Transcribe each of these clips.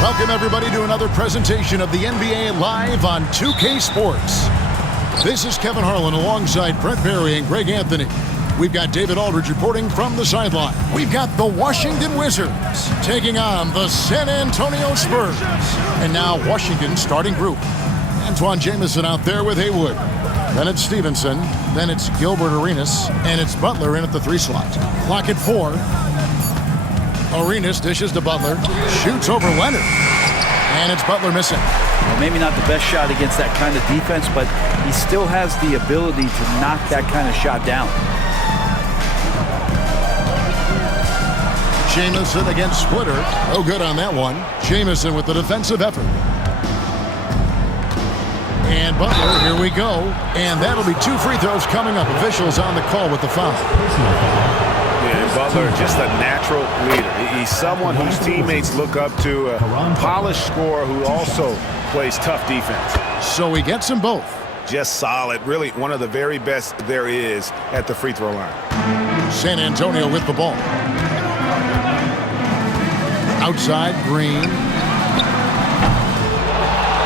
Welcome, everybody, to another presentation of the NBA live on 2K Sports. This is Kevin Harlan alongside Brent Barry and Greg Anthony. We've got David Aldridge reporting from the sideline. We've got the Washington Wizards taking on the San Antonio Spurs. And now Washington's starting group. Antoine Jamison out there with Haywood. Then it's Stevenson. Then it's Gilbert Arenas. And it's Butler in at the 3 slot. Clock at 4. Arenas dishes to Butler. Shoots over Leonard. And it's Butler missing. Well, maybe not the best shot against that kind of defense, but he still has the ability to knock that kind of shot down. Jamison against Splitter. No good on that one. Jamison with the defensive effort. And Butler, here we go. And that'll be 2 free throws coming up. Officials on the call with the foul. Yeah, and Butler, just a natural leader. He's someone whose teammates look up to, a polished scorer who also plays tough defense. So he gets them both. Just solid. Really one of the very best there is at the free throw line. San Antonio with the ball. Outside, Green.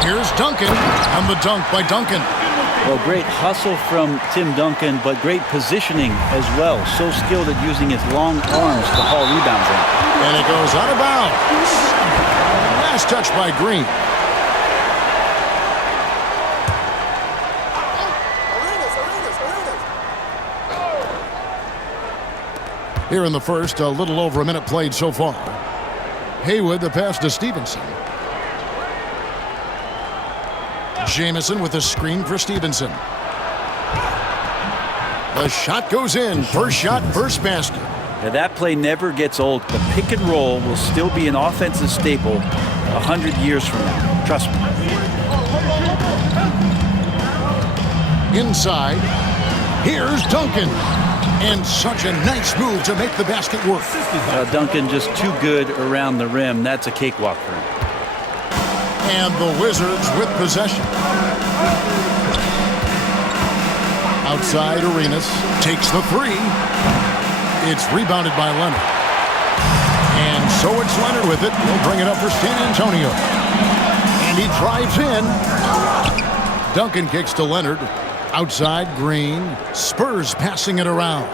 Here's Duncan, and the dunk by Duncan. Well, great hustle from Tim Duncan, but great positioning as well. So skilled at using his long arms to haul rebounds in. And it goes out of bounds. Last touch by Green. Here in the first, a little over a minute played so far. Haywood, the pass to Stevenson. Jamison with a screen for Stevenson. The shot goes in. First shot, first basket. Now, that play never gets old. The pick and roll will still be an offensive staple 100 years from now. Trust me. Inside. Here's Duncan. And such a nice move to make the basket work. Duncan just too good around the rim. That's a cakewalk for him. And the Wizards with possession. Outside, Arenas takes the 3. It's rebounded by Leonard. And so it's Leonard with it. He'll bring it up for San Antonio. And he drives in. Duncan kicks to Leonard. Outside, Green. Spurs passing it around.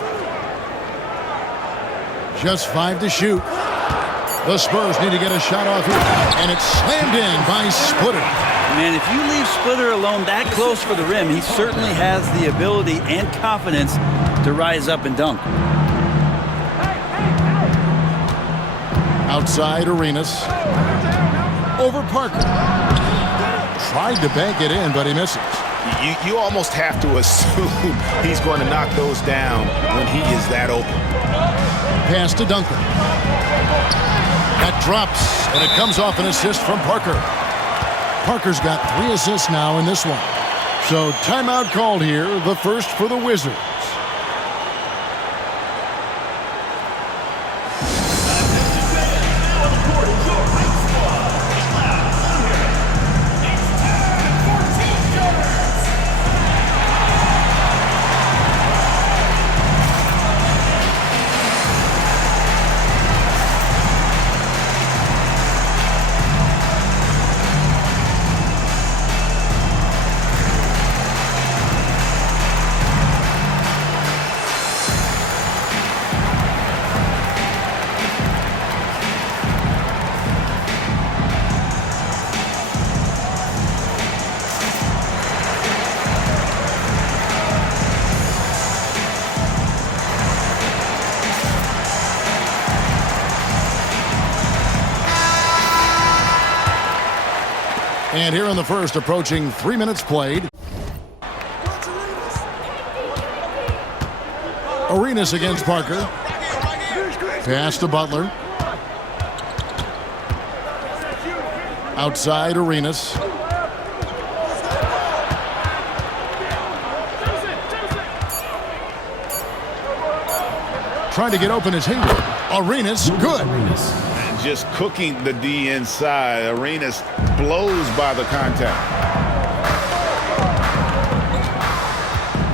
Just 5 to shoot. The Spurs need to get a shot off here. And it's slammed in by Splitter. Man, if you leave Splitter alone that close for the rim, he certainly has the ability and confidence to rise up and dunk. Outside, Arenas. Over Parker. Tried to bank it in, but he misses. You almost have to assume he's going to knock those down when he is that open. Pass to Duncan. That drops, and it comes off an assist from Parker. Parker's got 3 assists now in this one. So timeout called here, the first for the Wizards. And here in the first, approaching 3 minutes played. Arenas against Parker. Pass to Butler. Outside, Arenas. Trying to get open is Haywood. Arenas, good. Just cooking the D inside. Arenas blows by the contact.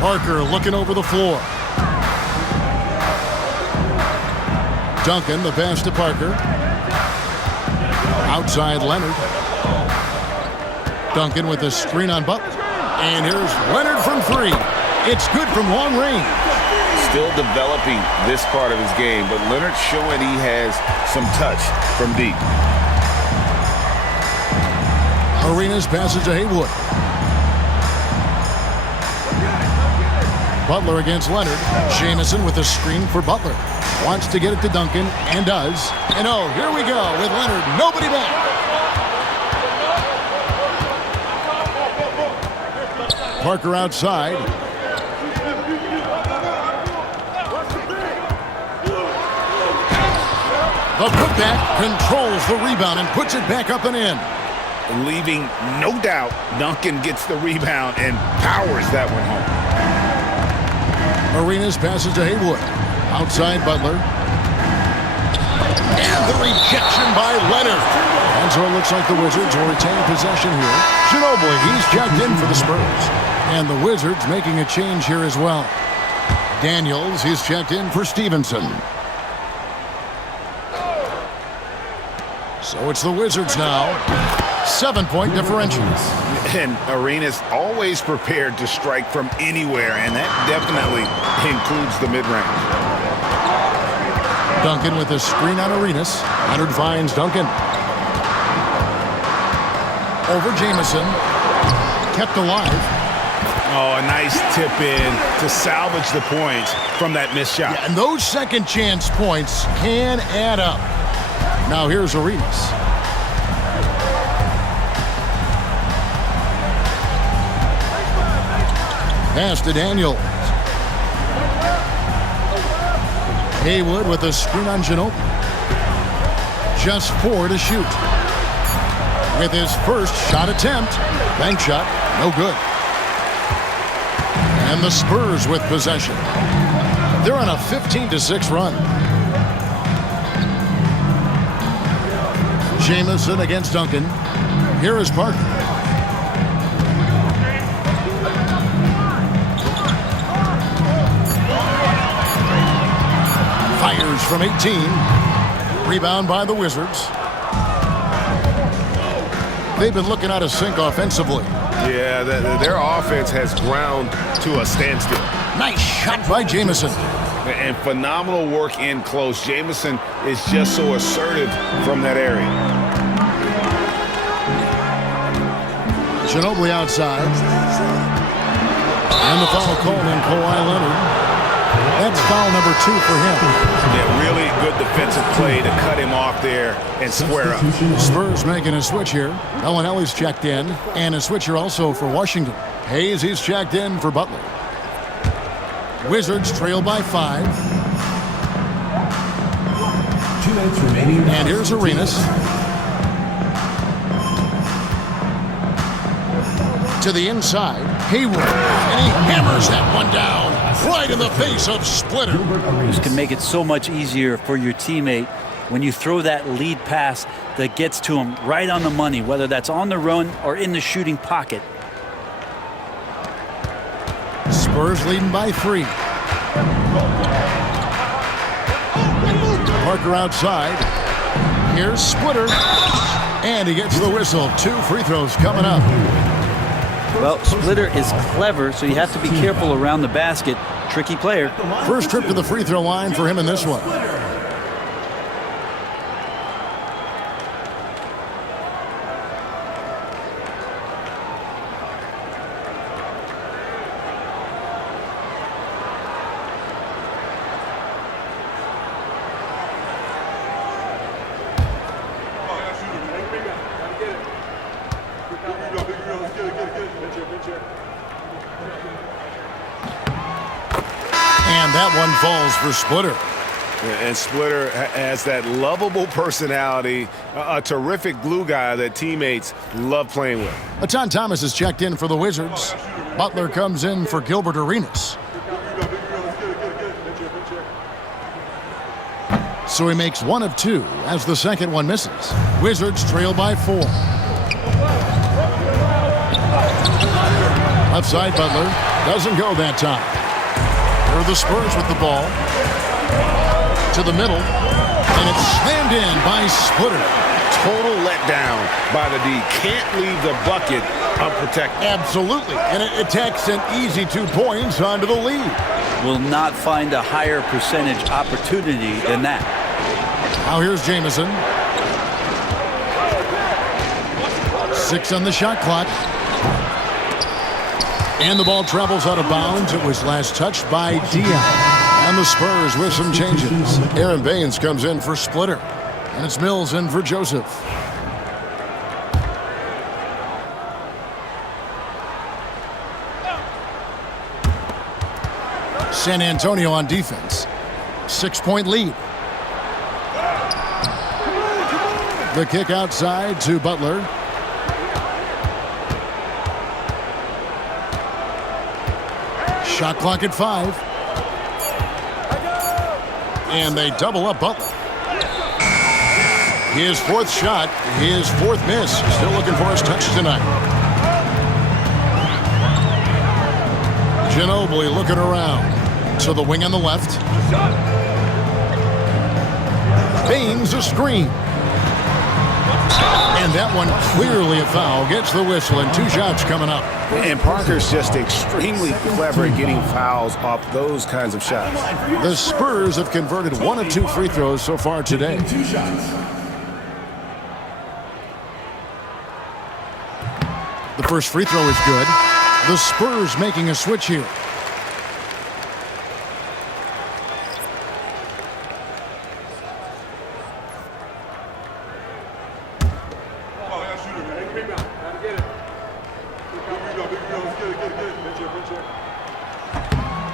Parker looking over the floor. Duncan, the pass to Parker. Outside Leonard. Duncan with a screen on Butler. And here's Leonard from three. It's good from long range. Still developing this part of his game, but Leonard's showing he has some touch from deep. Arenas passes to Haywood. Butler against Leonard. Jamison with a screen for Butler. Wants to get it to Duncan, and does. And oh, here we go with Leonard. Nobody back. Parker outside. The putback controls the rebound and puts it back up and in. Leaving no doubt, Duncan gets the rebound and powers that one home. Arenas passes to Haywood. Outside Butler. And the rejection by Leonard. And so it looks like the Wizards will retain possession here. Ginobili, he's checked in for the Spurs. And the Wizards making a change here as well. Daniels, he's checked in for Stevenson. So it's the Wizards now. 7-point differential. And Arenas always prepared to strike from anywhere, and that definitely includes the mid-range. Duncan with a screen on Arenas. Leonard finds Duncan. Over Jamison. Kept alive. Oh, a nice tip in to salvage the points from that missed shot. Yeah, and those second chance points can add up. Now here's Arenas. Pass to Daniels. Haywood with a screen on Ginobili. Just 4 to shoot. With his first shot attempt. Bank shot, no good. And the Spurs with possession. They're on a 15-6 run. Jamison against Duncan. Here is Parker. Fires from 18. Rebound by the Wizards. They've been looking out of sync offensively. Yeah, their offense has ground to a standstill. Nice shot by Jamison. And phenomenal work in close. Jamison is just so assertive from that area. Ginobili outside. And the foul called on Kawhi Leonard. That's foul number 2 for him. Yeah, really good defensive play to cut him off there and square up. Spurs making a switch here. Ellis checked in. And a switcher also for Washington. Hayes, he's checked in for Butler. Wizards trail by 5. 2 minutes remaining. And here's Arenas. To the inside. Haywood. And he hammers that one down. Right in the face of Splitter. This can make it so much easier for your teammate when you throw that lead pass that gets to him right on the money, whether that's on the run or in the shooting pocket. Spurs leading by 3. Parker outside. Here's Splitter. And he gets the whistle. 2 free throws coming up. Well, Splitter is clever, so you have to be careful around the basket. Tricky player. First trip to the free throw line for him in this one. And that one falls for Splitter. And Splitter has that lovable personality, a terrific glue guy that teammates love playing with. Atan Thomas is checked in for the Wizards. Butler comes in for Gilbert Arenas. So he makes 1 of 2 as the second one misses. Wizards trail by 4. Left side, Butler. Doesn't go that time. Here are the Spurs with the ball. To the middle. And it's slammed in by Splitter. total letdown by the D. Can't leave the bucket unprotected. Absolutely. And it takes an easy 2 points onto the lead. Will not find a higher percentage opportunity than that. Now here's Jamison. 6 on the shot clock. And the ball travels out of bounds. It was last touched by Dion. And the Spurs with some changes. Aaron Baines comes in for Splitter. And it's Mills in for Joseph. San Antonio on defense. 6-point lead. The kick outside to Butler. Shot clock at 5. And they double up Butler. His 4th shot, his 4th miss. Still looking for his touch tonight. Ginobili looking around. To the wing on the left. Baines a screen. And that one clearly a foul. Gets the whistle and 2 shots coming up. And Parker's just extremely clever at getting fouls off those kinds of shots. The Spurs have converted 1 of 2 free throws so far today. 2 shots. The first free throw is good. The Spurs making a switch here.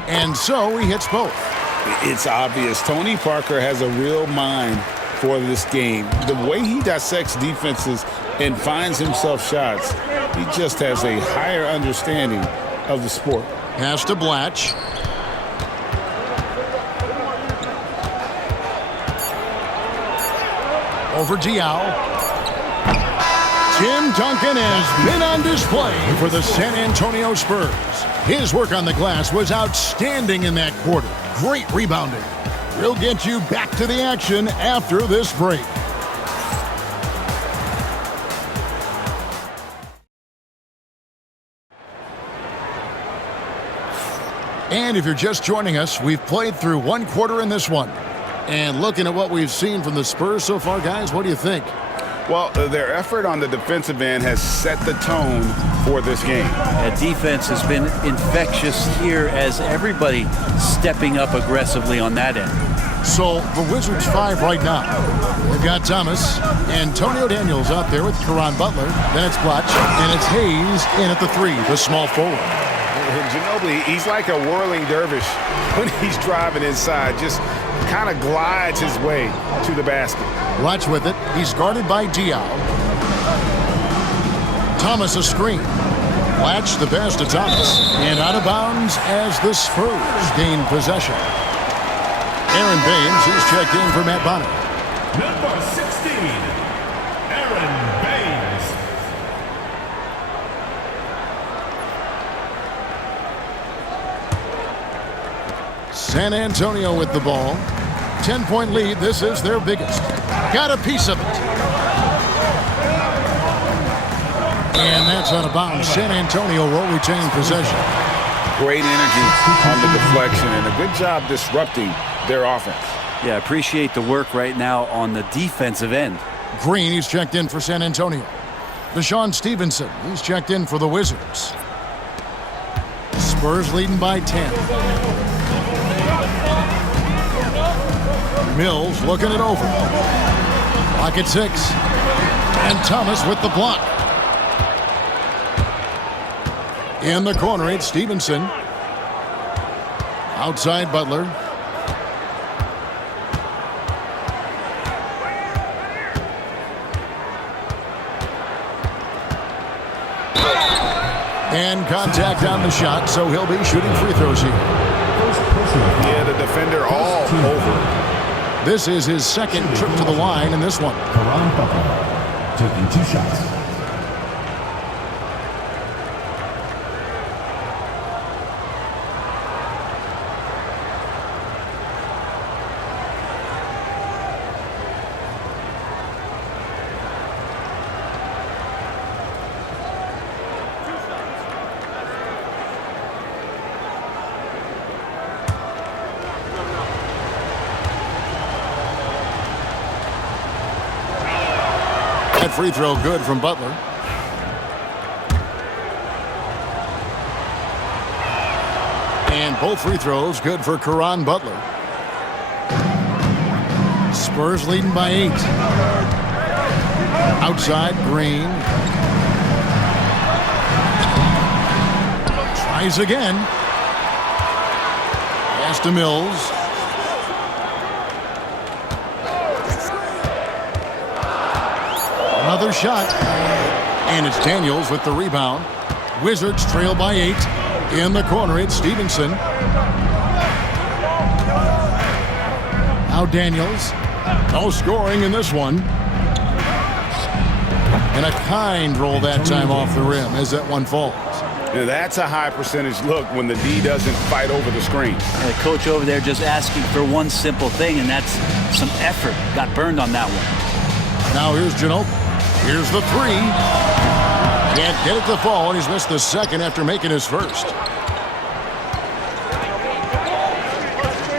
And so he hits both. It's obvious Tony Parker has a real mind for this game. The way he dissects defenses and finds himself shots, he just has a higher understanding of the sport. Pass to Blatch. Over Diaw. Tim Duncan has been on display for the San Antonio Spurs. His work on the glass was outstanding in that quarter. Great rebounding. We'll get you back to the action after this break. And if you're just joining us, we've played through 1 quarter in this one. And looking at what we've seen from the Spurs so far, guys, what do you think? Well, their effort on the defensive end has set the tone for this game. Defense has been infectious here as everybody stepping up aggressively on that end. So the Wizards 5 right now. They've got Thomas, Antonio Daniels out there with Caron Butler. Then it's Blatch, and it's Hayes in at the 3, the small forward. Ginobili, he's like a whirling dervish when he's driving inside. Just kind of glides his way to the basket. Blatch with it. He's guarded by Diaw. Thomas a screen. Blatch the pass to Thomas. And out of bounds as the Spurs gain possession. Aaron Baines, he's checked in for Matt Bonner. Number 16, Aaron Baines. San Antonio with the ball. 10-point lead. This is their biggest. Got a piece of it. And that's out of bounds. San Antonio will retain possession. Great energy on the deflection and a good job disrupting their offense. Yeah, appreciate the work right now on the defensive end. Green, he's checked in for San Antonio. Deshaun Stevenson, he's checked in for the Wizards. Spurs leading by 10. Mills looking it over. Clock at 6. And Thomas with the block. In the corner, it's Stevenson. Outside Butler. And contact on the shot, so he'll be shooting free throws here. Yeah, the defender all over. This is his second trip to the line in this one. Caron Butler taking 2 shots. That free throw good from Butler. And both free throws good for Caron Butler. Spurs leading by 8. Outside, Green. Tries again. Pass to Mills. Another shot. And it's Daniels with the rebound. Wizards trail by 8. In the corner, it's Stevenson. Now Daniels. No scoring in this one. And a kind roll that time off the rim as that one falls. Yeah, that's a high percentage look when the D doesn't fight over the screen. And the coach over there just asking for one simple thing, and that's some effort. Got burned on that one. Now here's Ginobili. Here's the 3. Can't get it to fall, and he's missed the second after making his first.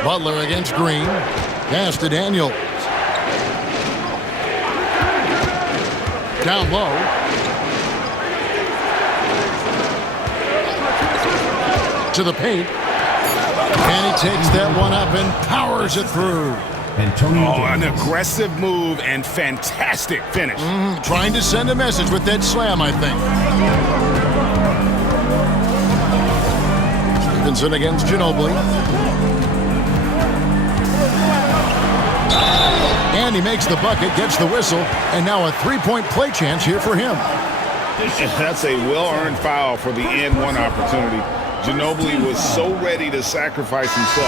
Butler against Green. Pass to Daniels. Down low. To the paint. And he takes that one up and powers it through. An aggressive move and fantastic finish. Trying to send a message with that slam, I think. Stevenson against Ginobili. And he makes the bucket, gets the whistle, and now a three-point play chance here for him. That's a well-earned foul for the and one opportunity. Ginobili was so ready to sacrifice himself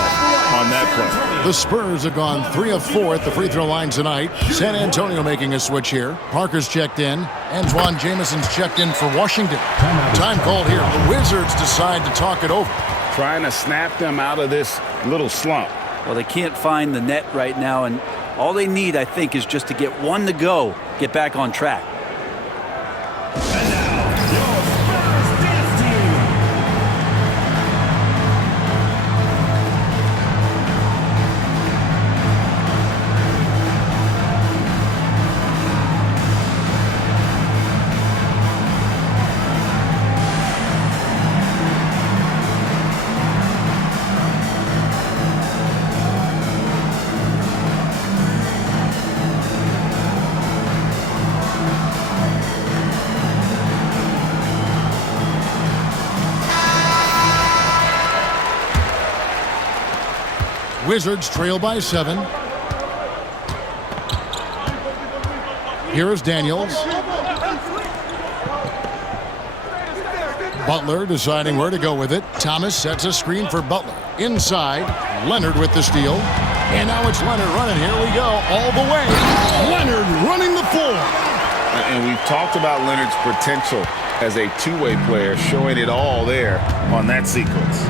on that play. The Spurs have gone 3 of 4 at the free throw line tonight. San Antonio making a switch here. Parker's checked in. Antoine Jameson's checked in for Washington. Time called here. The Wizards decide to talk it over. Trying to snap them out of this little slump. Well, they can't find the net right now, and all they need, I think, is just to get one to go, get back on track. And now, your Spurs dance team. Wizards trail by 7. Here is Daniels. Butler deciding where to go with it. Thomas sets a screen for Butler. Inside, Leonard with the steal. And now it's Leonard running. Here we go, all the way. Leonard running the floor. And we've talked about Leonard's potential as a two-way player, showing it all there on that sequence.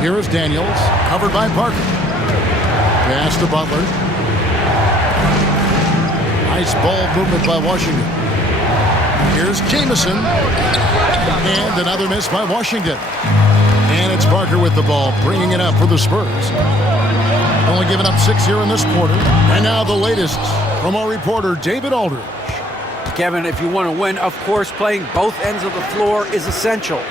Here is Daniels, covered by Parker. Pass to Butler. Nice ball movement by Washington. Here's Jameson. And another miss by Washington. And it's Parker with the ball, bringing it up for the Spurs. Only giving up 6 here in this quarter. And now the latest from our reporter, David Aldridge. Kevin, if you want to win, of course, playing both ends of the floor is essential.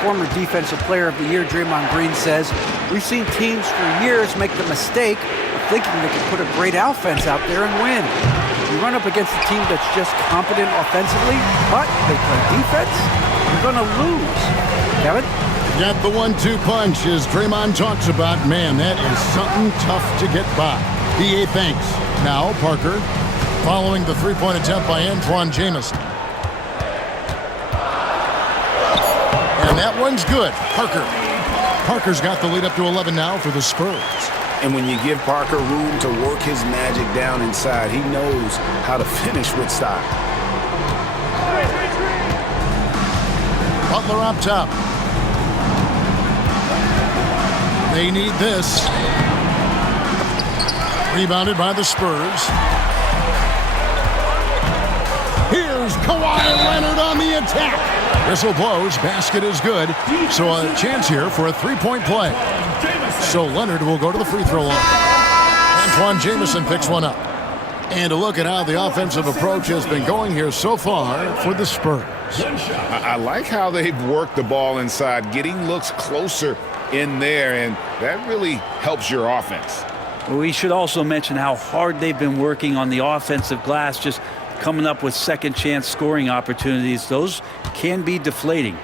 Former Defensive Player of the Year Draymond Green says, we've seen teams for years make the mistake of thinking they can put a great offense out there and win. You run up against a team that's just competent offensively, but they play defense, you're going to lose. Kevin? Got the 1-2 punch as Draymond talks about. Man, that is something tough to get by. DA thanks. Now Parker following the three-point attempt by Antoine Jamison. And that one's good. Parker's got the lead up to 11 now for the Spurs. And when you give Parker room to work his magic down inside, he knows how to finish with style. Butler up top. They need this. Rebounded by the Spurs. Here's Kawhi Leonard on the attack. Whistle blows, basket is good. So a chance here for a three-point play. So Leonard will go to the free throw line. Antoine Jamison picks one up. And a look at how the offensive approach has been going here so far for the Spurs. I like how they've worked the ball inside, getting looks closer in there, and that really helps your offense. We should also mention how hard they've been working on the offensive glass, just coming up with second chance scoring opportunities. Those can be deflating.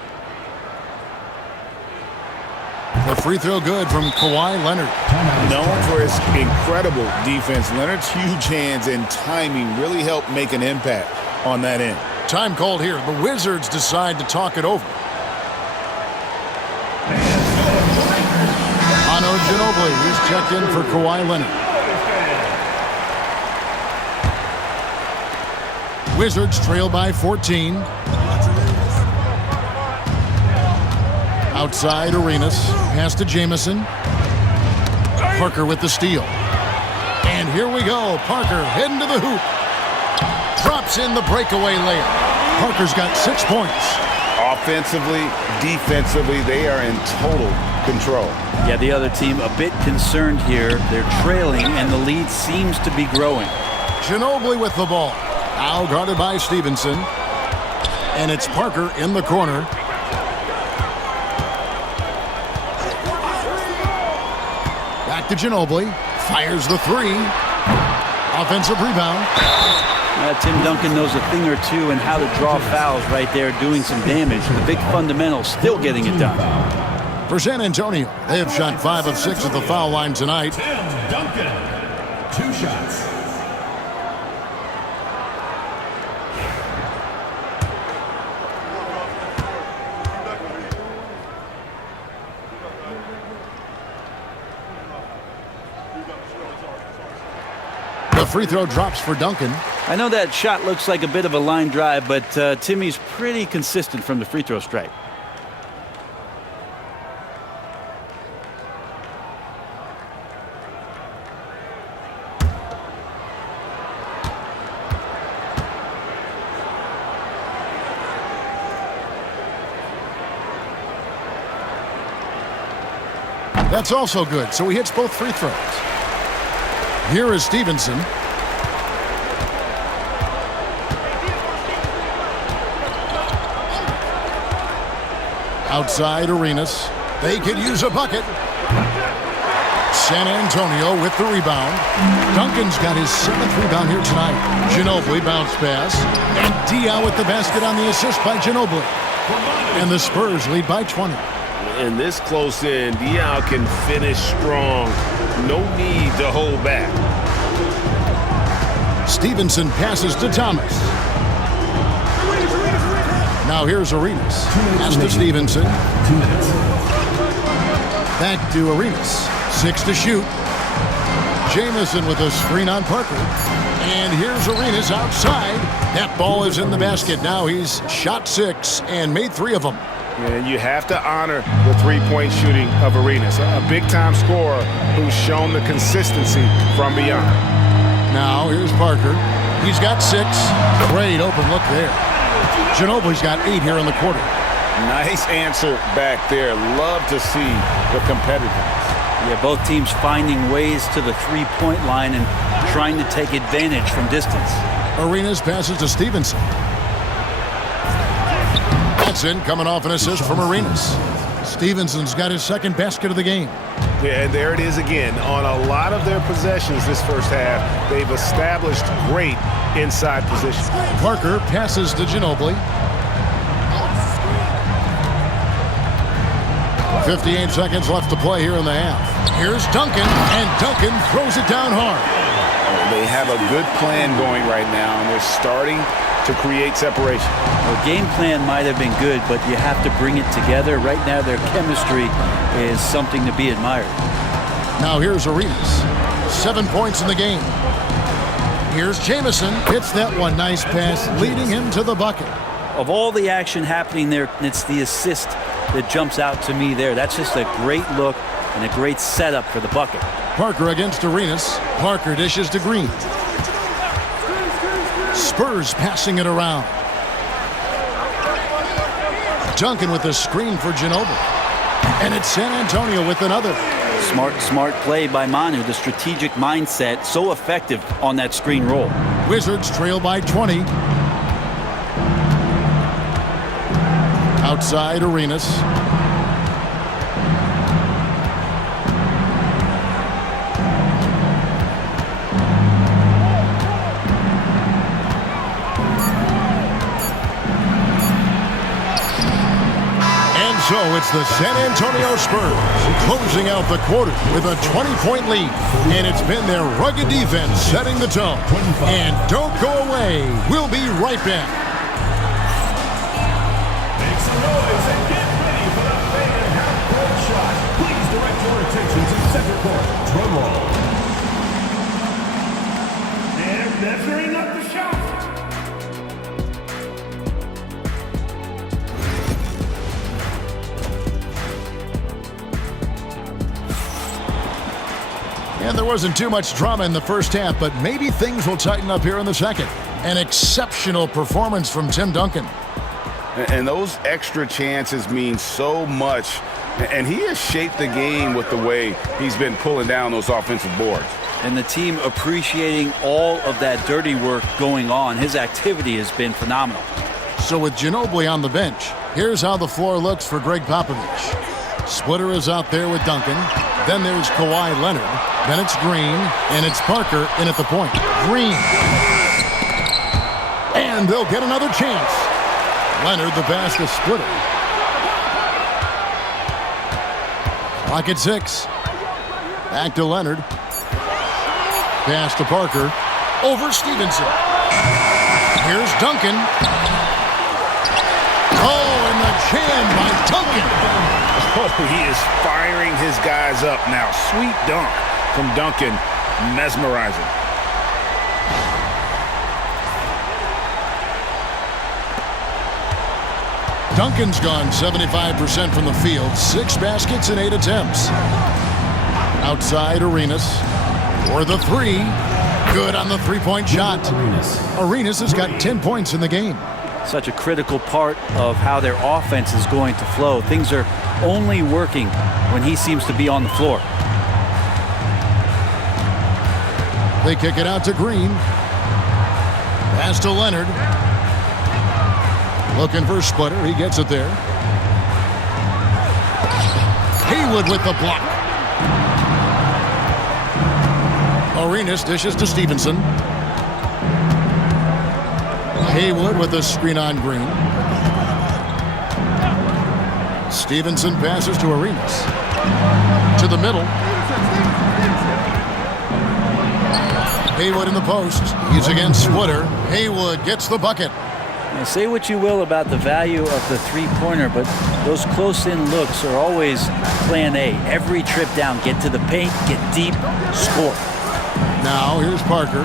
The free throw good from Kawhi Leonard. Known for his incredible defense, Leonard's huge hands and timing really help make an impact on that end. Time called here. The Wizards decide to talk it over. Manu Ginobili, he's checked in for Kawhi Leonard. Wizards trail by 14. Outside Arenas, pass to Jamison. Parker with the steal. And here we go. Parker heading to the hoop. Drops in the breakaway layup. Parker's got 6 points. Offensively, defensively, they are in total control. Yeah, the other team a bit concerned here. They're trailing, and the lead seems to be growing. Ginobili with the ball. Now guarded by Stevenson. And it's Parker in the corner. Back to Ginobili. Fires the three. Offensive rebound. Tim Duncan knows a thing or two and how to draw fouls right there, doing some damage. The big fundamentals still getting it done. For San Antonio, they have shot 5 of 6 at the foul line tonight. Tim Duncan, 2 shots. The free throw drops for Duncan. I know that shot looks like a bit of a line drive, but Timmy's pretty consistent from the free throw stripe. That's also good, so he hits both free throws. Here is Stevenson. Outside Arenas. They could use a bucket. San Antonio with the rebound. Duncan's got his 7th rebound here tonight. Ginobili bounce pass. And Diaw with the basket on the assist by Ginobili. And the Spurs lead by 20. And this close in, Diaw can finish strong. No need to hold back. Stevenson passes to Thomas. Now here's Arenas. Pass to Stevenson. Back to Arenas. 6 to shoot. Jamison with a screen on Parker. And here's Arenas outside. That ball is in the basket. Now he's shot 6 and made 3 of them. And you have to honor the three-point shooting of Arenas, a big-time scorer who's shown the consistency from beyond. Now here's Parker. He's got 6. Great open look there. Ginobili's got 8 here in the quarter. Nice answer back there. Love to see the competitiveness. Yeah, both teams finding ways to the three-point line and trying to take advantage from distance. Arenas passes to Stevenson. Johnson coming off an assist from Arenas. Stevenson's got his 2nd basket of the game. Yeah, and there it is again. On a lot of their possessions this first half, they've established great inside position. Parker passes to Ginobili. 58 seconds left to play here in the half. Here's Duncan, and Duncan throws it down hard. They have a good plan going right now, and they're starting to create separation. The game plan might have been good, but you have to bring it together. Right now, their chemistry is something to be admired. Now here's Arenas. 7 points in the game. Here's Jamison. Hits that one. Nice pass, leading him to the bucket. Of all the action happening there, it's the assist that jumps out to me there. That's just a great look and a great setup for the bucket. Parker against Arenas. Parker dishes to Green. Spurs passing it around. Duncan with a screen for Ginobili. And it's San Antonio with another. Smart play by Manu. The strategic mindset, so effective on that screen roll. Wizards trail by 20. Outside Arenas. So it's the San Antonio Spurs closing out the quarter with a 20-point lead. And it's been their rugged defense setting the tone. And don't go away. We'll be right back. Make some noise and get ready for the faded half-court shot. Please direct your attention to the center court. Drum roll. And measuring up the shot. And there wasn't too much drama in the first half, but maybe things will tighten up here in the second. An exceptional performance from Tim Duncan. And those extra chances mean so much. And he has shaped the game with the way he's been pulling down those offensive boards. And the team appreciating all of that dirty work going on. His activity has been phenomenal. So with Ginobili on the bench, here's how the floor looks for Greg Popovich. Splitter is out there with Duncan. Then there's Kawhi Leonard. Then it's Green, and it's Parker in at the point. Green. And they'll get another chance. Leonard the pass to Splitter. Clock at 6. Back to Leonard. Pass to Parker. Over Stevenson. Here's Duncan. Oh, and the jam by Duncan. Oh, he is firing his guys up now. Sweet dunk from Duncan. Mesmerizing. Duncan's gone 75% from the field. 6 baskets and 8 attempts. Outside Arenas. For the 3. Good on the three-point shot. Arenas has got 10 points in the game. Such a critical part of how their offense is going to flow. Things are only working when he seems to be on the floor. They kick it out to Green. Pass to Leonard. Looking for Splitter. He gets it there. Haywood with the block. Arenas dishes to Stevenson. Haywood with the screen on Green. Stevenson passes to Arenas. To the middle. Haywood in the post. He's against Splitter. Haywood gets the bucket. Now, say what you will about the value of the three-pointer, but those close-in looks are always plan A. Every trip down, get to the paint, get deep, score. Now here's Parker.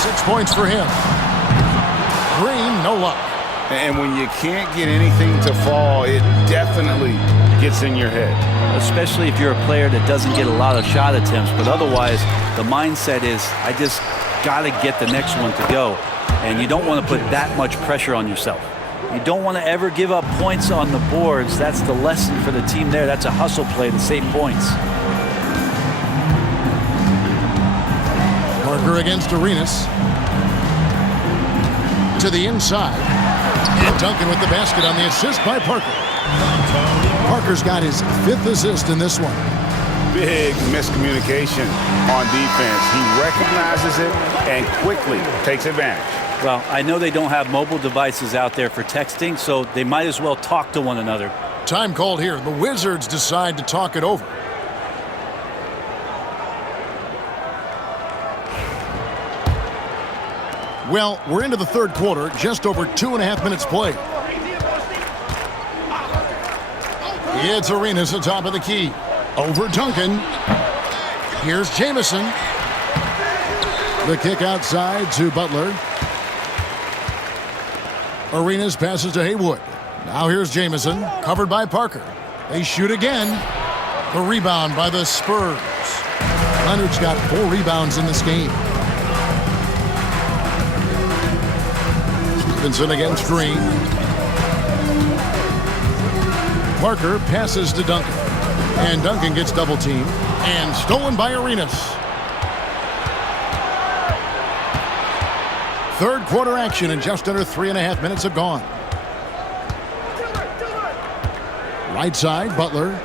6 points for him. Green, no luck. And when you can't get anything to fall, it definitely gets in your head. Especially if you're a player that doesn't get a lot of shot attempts, but otherwise the mindset is, I just got to get the next one to go. And you don't want to put that much pressure on yourself. You don't want to ever give up points on the boards. That's the lesson for the team there. That's a hustle play to save points. Parker against Arenas. To the inside. And Duncan with the basket on the assist by Parker. Parker's got his 5th assist in this one. Big miscommunication on defense. He recognizes it and quickly takes advantage. Well, I know they don't have mobile devices out there for texting, so they might as well talk to one another. Time called here. The Wizards decide to talk it over. Well, we're into the third quarter, just over 2.5 minutes played. It's Arenas at top of the key. Over Duncan. Here's Jamison. The kick outside to Butler. Arenas passes to Haywood. Now here's Jamison, covered by Parker. They shoot again. The rebound by the Spurs. Leonard's got 4 rebounds in this game. Stevenson against Green. Parker passes to Duncan. And Duncan gets double teamed. And stolen by Arenas. Third quarter action, and just under 3.5 minutes have gone. Right side, Butler.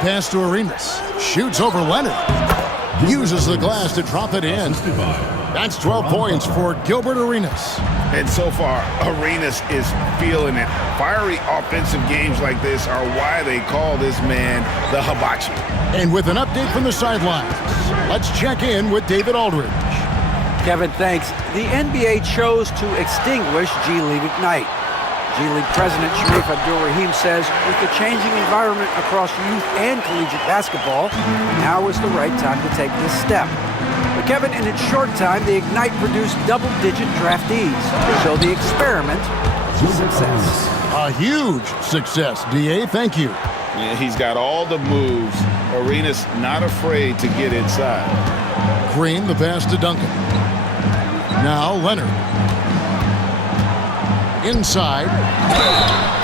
Pass to Arenas. Shoots over Leonard. Uses the glass to drop it in. That's 12 points for Gilbert Arenas. And so far, Arenas is feeling it. Fiery offensive games like this are why they call this man the hibachi. And with an update from the sidelines, let's check in with David Aldridge. Kevin, thanks. The NBA chose to extinguish G League Ignite. G League President Sharif Abdul-Rahim says with the changing environment across youth and collegiate basketball, now is the right time to take this step. But Kevin, in its short time, the Ignite produced double-digit draftees, so the experiment was a success. A huge success, DA. Thank you. Yeah, he's got all the moves. Arenas not afraid to get inside. Green, the pass to Duncan. Now Leonard. Inside.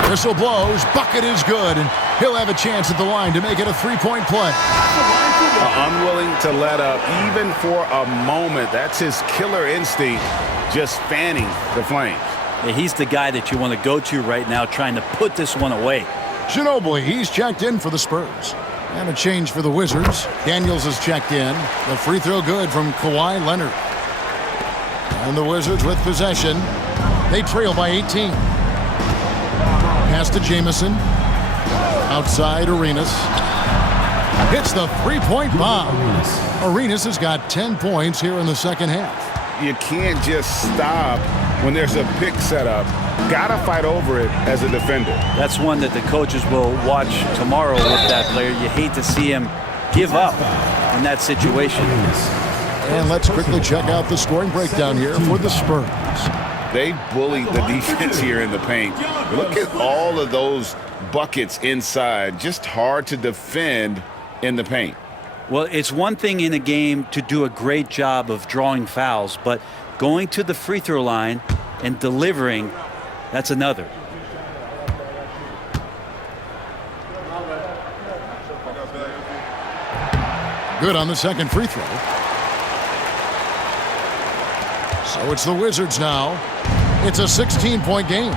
Whistle blows. Bucket is good, and he'll have a chance at the line to make it a three-point play. Unwilling to let up even for a moment. That's his killer instinct, just fanning the flames. Yeah, he's the guy that you want to go to right now, trying to put this one away. Ginobili, he's checked in for the Spurs. And a change for the Wizards. Daniels has checked in. The free throw good from Kawhi Leonard. And the Wizards with possession. They trail by 18. Pass to Jamison. Outside Arenas. Hits the three-point bomb. Arenas has got 10 points here in the second half. You can't just stop when there's a pick set up. Gotta fight over it as a defender. That's one that the coaches will watch tomorrow with that player. You hate to see him give up in that situation. And let's quickly check out the scoring breakdown here for the Spurs. They bullied the defense here in the paint. Look at all of those buckets inside. Just hard to defend in the paint. Well, it's one thing in a game to do a great job of drawing fouls, but going to the free throw line and delivering, that's another. Good on the second free throw. So it's the Wizards now. It's a 16-point game.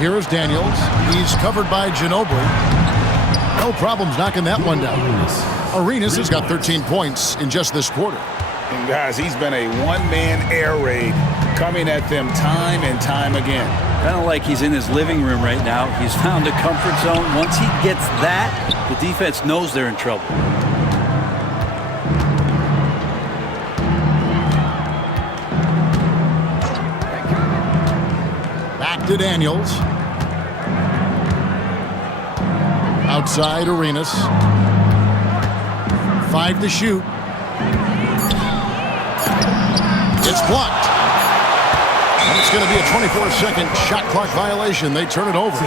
Here is Daniels. He's covered by Ginobili. No problems knocking that one down. Arenas has got 13 points in just this quarter. And guys, he's been a one-man air raid coming at them time and time again. Kind of like he's in his living room right now. He's found a comfort zone. Once he gets that, the defense knows they're in trouble. Back to Daniels. Outside Arenas. 5 to shoot. It's blocked. And it's going to be a 24-second shot clock violation. They turn it over.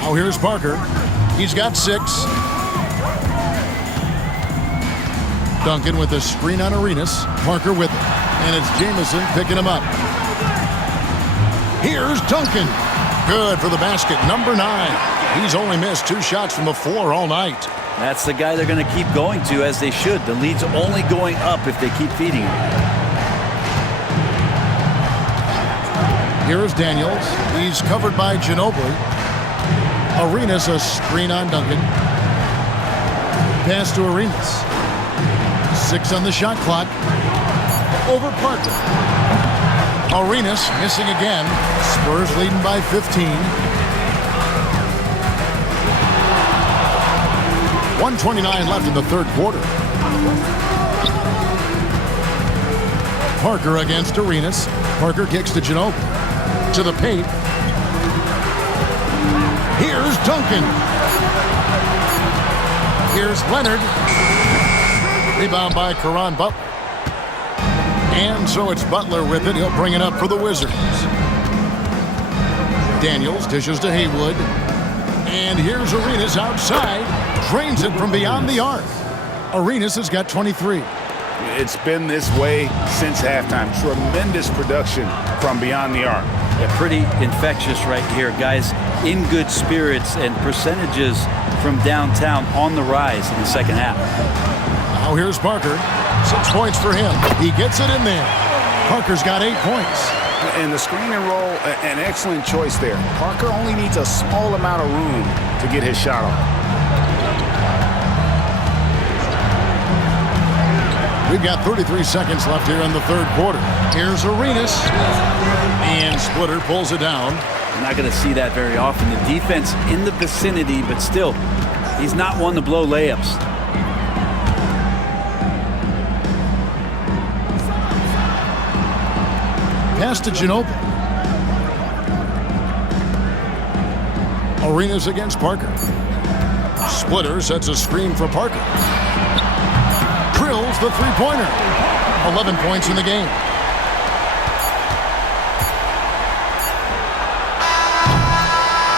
Now here's Parker. He's got 6. Duncan with a screen on Arenas. Parker with it. And it's Jamison picking him up. Here's Duncan. Good for the basket. Number 9. He's only missed 2 shots from the floor all night. That's the guy they're going to keep going to, as they should. The lead's only going up if they keep feeding him. Here is Daniels. He's covered by Ginobili. Arenas a screen on Duncan. Pass to Arenas. 6 on the shot clock. Over Parker. Arenas missing again. Spurs leading by 15. 1:29 left in the third quarter. Parker against Arenas. Parker kicks to Ginobili. To the paint. Here's Duncan. Here's Leonard. Rebound by Caron Butler. And so it's Butler with it. He'll bring it up for the Wizards. Daniels dishes to Haywood. And here's Arenas outside. Drains it from beyond the arc. Arenas has got 23. It's been this way since halftime. Tremendous production from beyond the arc. Yeah, pretty infectious right here, guys. In good spirits and percentages from downtown on the rise in the second half. Now here's Parker. 6 points for him. He gets it in there. Parker's got 8 points. And the screen and roll, an excellent choice there. Parker only needs a small amount of room to get his shot off. We've got 33 seconds left here in the third quarter. Here's Arenas. And Splitter pulls it down. You're not going to see that very often. The defense in the vicinity, but still, he's not one to blow layups. Pass to Ginobili. Arenas against Parker. Splitter sets a screen for Parker. Drills the three-pointer. 11 points in the game.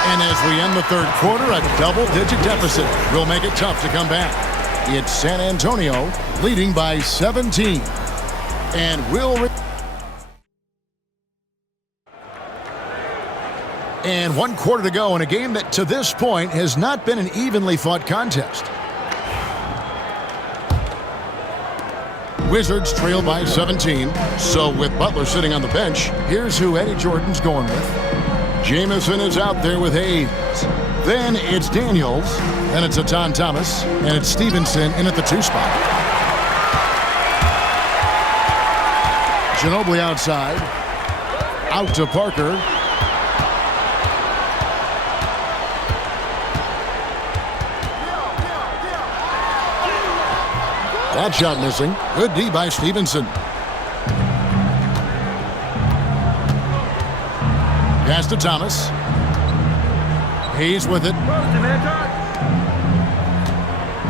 And as we end the third quarter, a double-digit deficit will make it tough to come back. It's San Antonio leading by 17. And And 1 quarter to go in a game that to this point has not been an evenly fought contest. Wizards trail by 17. So with Butler sitting on the bench, here's who Eddie Jordan's going with. Jamison is out there with Hayes. Then it's Daniels. Then it's Atan Thomas. And it's Stevenson in at the 2 spot. Ginobili outside. Out to Parker. That shot missing. Good D by Stevenson. Pass to Thomas. Hayes with it.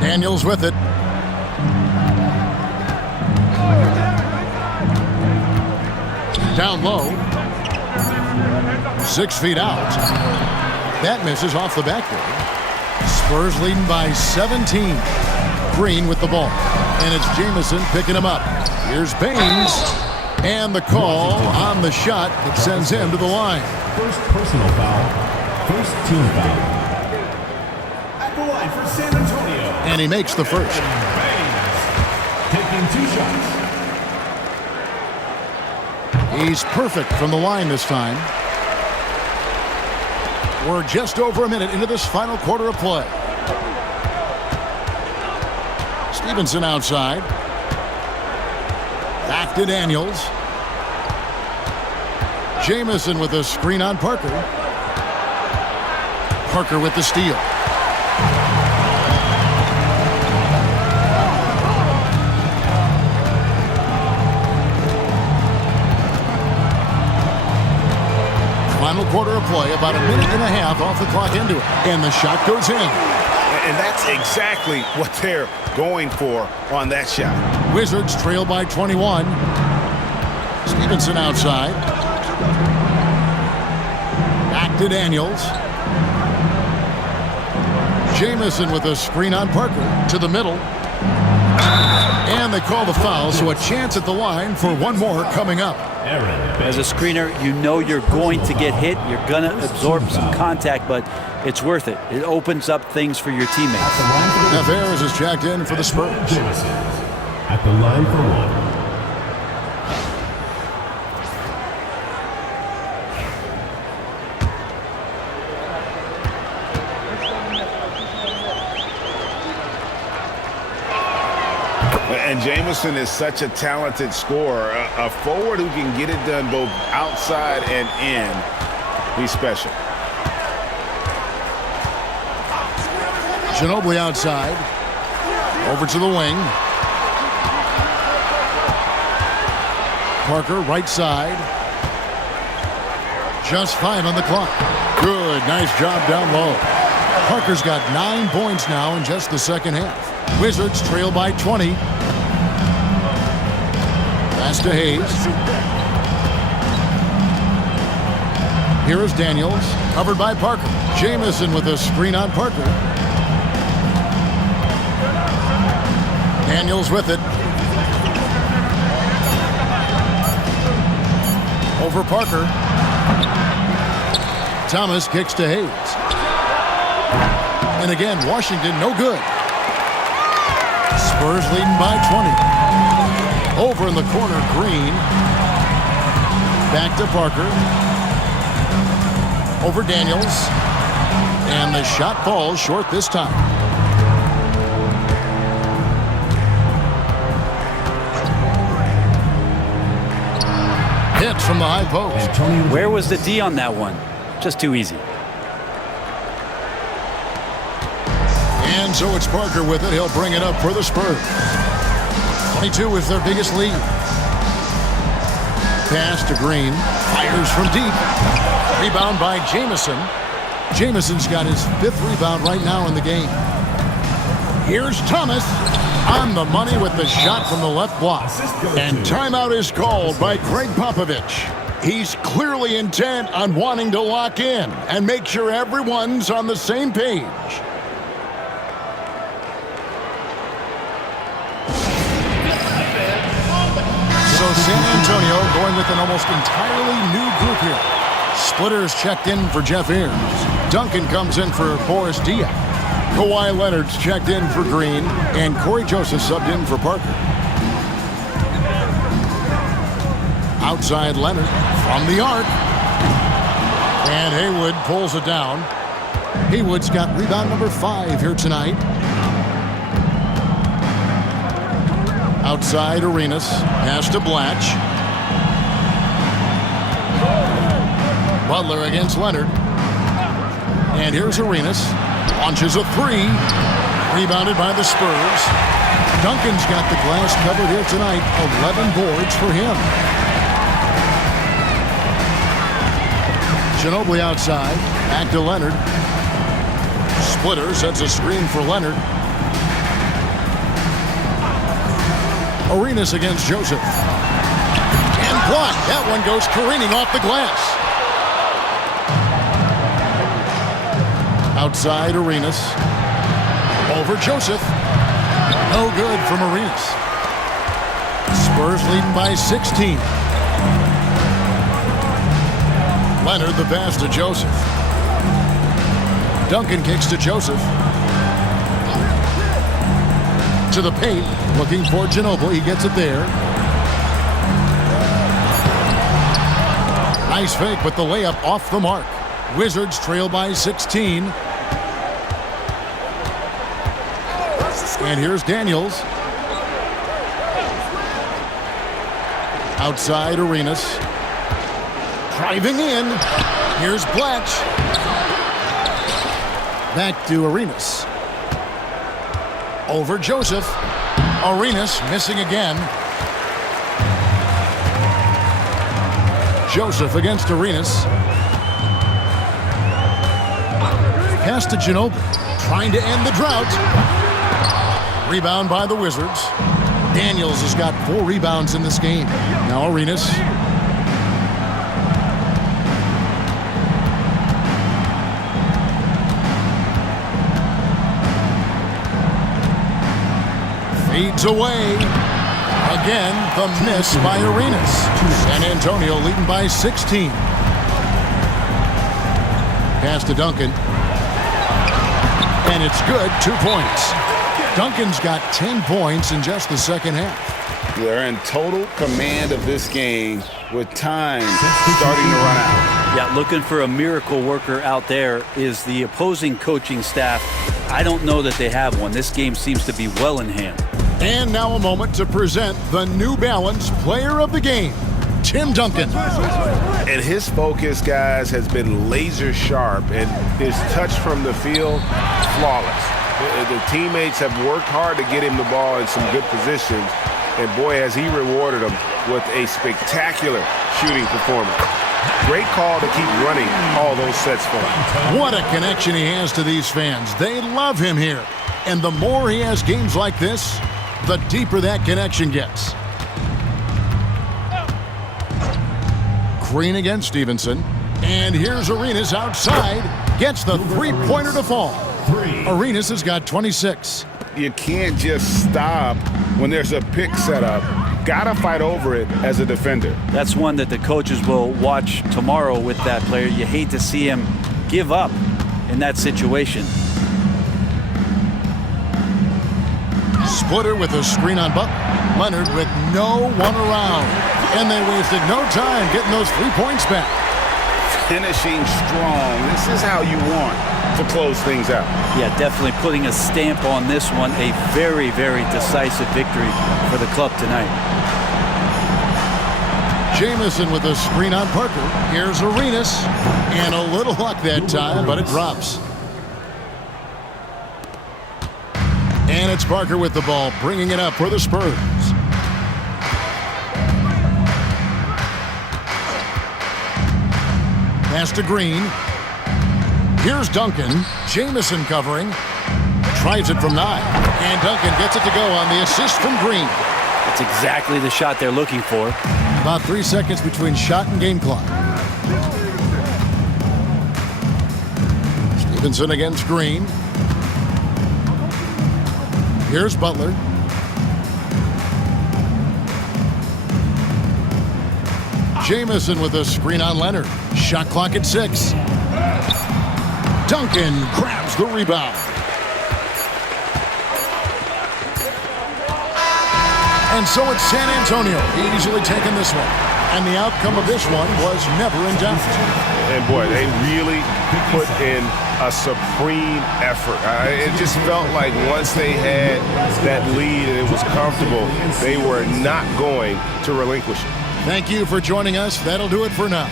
Daniels with it. Down low. 6 feet out. That misses off the backboard. Spurs leading by 17. Green with the ball. And it's Jamison picking him up. Here's Baines. And the call on the shot that sends him to the line. First personal foul. First team foul. At the line for San Antonio. And he makes the first. Baines taking 2 shots. He's perfect from the line this time. We're just over a minute into this final quarter of play. Stevenson outside. Back to Daniels. Jamison with a screen on Parker. Parker with the steal. Final quarter of play, about a minute and a half off the clock into it. And the shot goes in. And that's exactly what they're going for on that shot. Wizards trail by 21. Stevenson outside. Back to Daniels. Jamison with a screen on Parker to the middle. And they call the foul, so a chance at the line for one more coming up. As a screener, you know you're going to get hit. You're going to absorb some contact, but it's worth it. It opens up things for your teammates. Navarez is checked in for the Spurs. Jamison at the line for 1. And Jamison is such a talented scorer, a forward who can get it done both outside and in. He's special. Ginobili outside. Over to the wing. Parker right side. Just 5 on the clock. Good, nice job down low. Parker's got 9 points now in just the second half. Wizards trail by 20. Pass to Hayes. Here is Daniels, covered by Parker. Jamison with a screen on Parker. Daniels with it. Over Parker. Thomas kicks to Hayes. And again, Washington no good. Spurs leading by 20. Over in the corner, Green. Back to Parker. Over Daniels. And the shot falls short this time. Hits from the high post. Where was the D on that one? Just too easy. And so it's Parker with it. He'll bring it up for the Spurs. 22 is their biggest lead. Pass to Green. Fires from deep. Rebound by Jamison. Jamison's got his 5th rebound right now in the game. Here's Thomas on the money with the shot from the left block. And timeout is called by Greg Popovich. He's clearly intent on wanting to lock in and make sure everyone's on the same page. So San Antonio going with an almost entirely new group here. Splitters checked in for Jeff Ayers. Duncan comes in for Boris Diaw. Kawhi Leonard's checked in for Green. And Corey Joseph subbed in for Parker. Outside Leonard from the arc. And Haywood pulls it down. Haywood's got rebound number 5 here tonight. Outside Arenas. Pass to Blatch. Butler against Leonard. And here's Arenas. Launches a 3. Rebounded by the Spurs. Duncan's got the glass covered here tonight. 11 boards for him. Ginobili outside. Back to Leonard. Splitter sets a screen for Leonard. Arenas against Joseph. And blocked. That one goes careening off the glass. Outside Arenas. Over Joseph. No good from Arenas. Spurs leading by 16. Leonard the pass to Joseph. Duncan kicks to Joseph. To the paint. Looking for Ginobili. He gets it there. Nice fake, but the layup off the mark. Wizards trail by 16. And here's Daniels. Outside Arenas. Driving in. Here's Blatch. Back to Arenas. Over Joseph. Arenas missing again. Joseph against Arenas. Pass to Ginobili. Trying to end the drought. Rebound by the Wizards. Daniels has got 4 rebounds in this game. Now Arenas. Fades away. Again, the miss by Arenas. San Antonio leading by 16. Pass to Duncan. And it's good. 2 points. Duncan's got 10 points in just the second half. They're in total command of this game with time starting to run out. Yeah, looking for a miracle worker out there is the opposing coaching staff. I don't know that they have one. This game seems to be well in hand. And now a moment to present the New Balance Player of the Game, Tim Duncan. And his focus, guys, has been laser sharp, and his touch from the field, flawless. The teammates have worked hard to get him the ball in some good positions, and boy, has he rewarded them with a spectacular shooting performance. Great call to keep running all those sets for him. What a connection he has to these fans. They love him here. And the more he has games like this, the deeper that connection gets. Green against Stevenson. And here's Arenas outside. Gets the three-pointer to fall. Arenas has got 26. You can't just stop when there's a pick set up, gotta fight over it as a defender. That's one that the coaches will watch tomorrow with that player. You hate to see him give up in that situation. Splitter with a screen on Butler. Leonard with no one around. And they wasted no time getting those 3 points back. Finishing strong. This is how you want to close things out. Yeah, definitely putting a stamp on this one. A very, very decisive victory for the club tonight. Jamison with a screen on Parker. Here's Arenas. And a little luck that time, but it drops. And it's Parker with the ball, bringing it up for the Spurs. Pass to Green. Here's Duncan. Jamison covering. Tries it from 9. And Duncan gets it to go on the assist from Green. That's exactly the shot they're looking for. About 3 seconds between shot and game clock. Stevenson against Green. Here's Butler. Jamison with a screen on Leonard. Shot clock at 6. Duncan grabs the rebound. And so it's San Antonio easily taking this one. And the outcome of this one was never in doubt. And boy, they really put in a supreme effort. It just felt like once they had that lead and it was comfortable, they were not going to relinquish it. Thank you for joining us. That'll do it for now.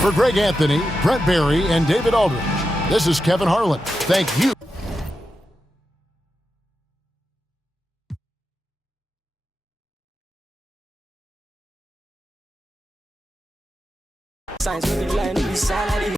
For Greg Anthony, Brett Barry, and David Aldridge, this is Kevin Harlan. Thank you. Science,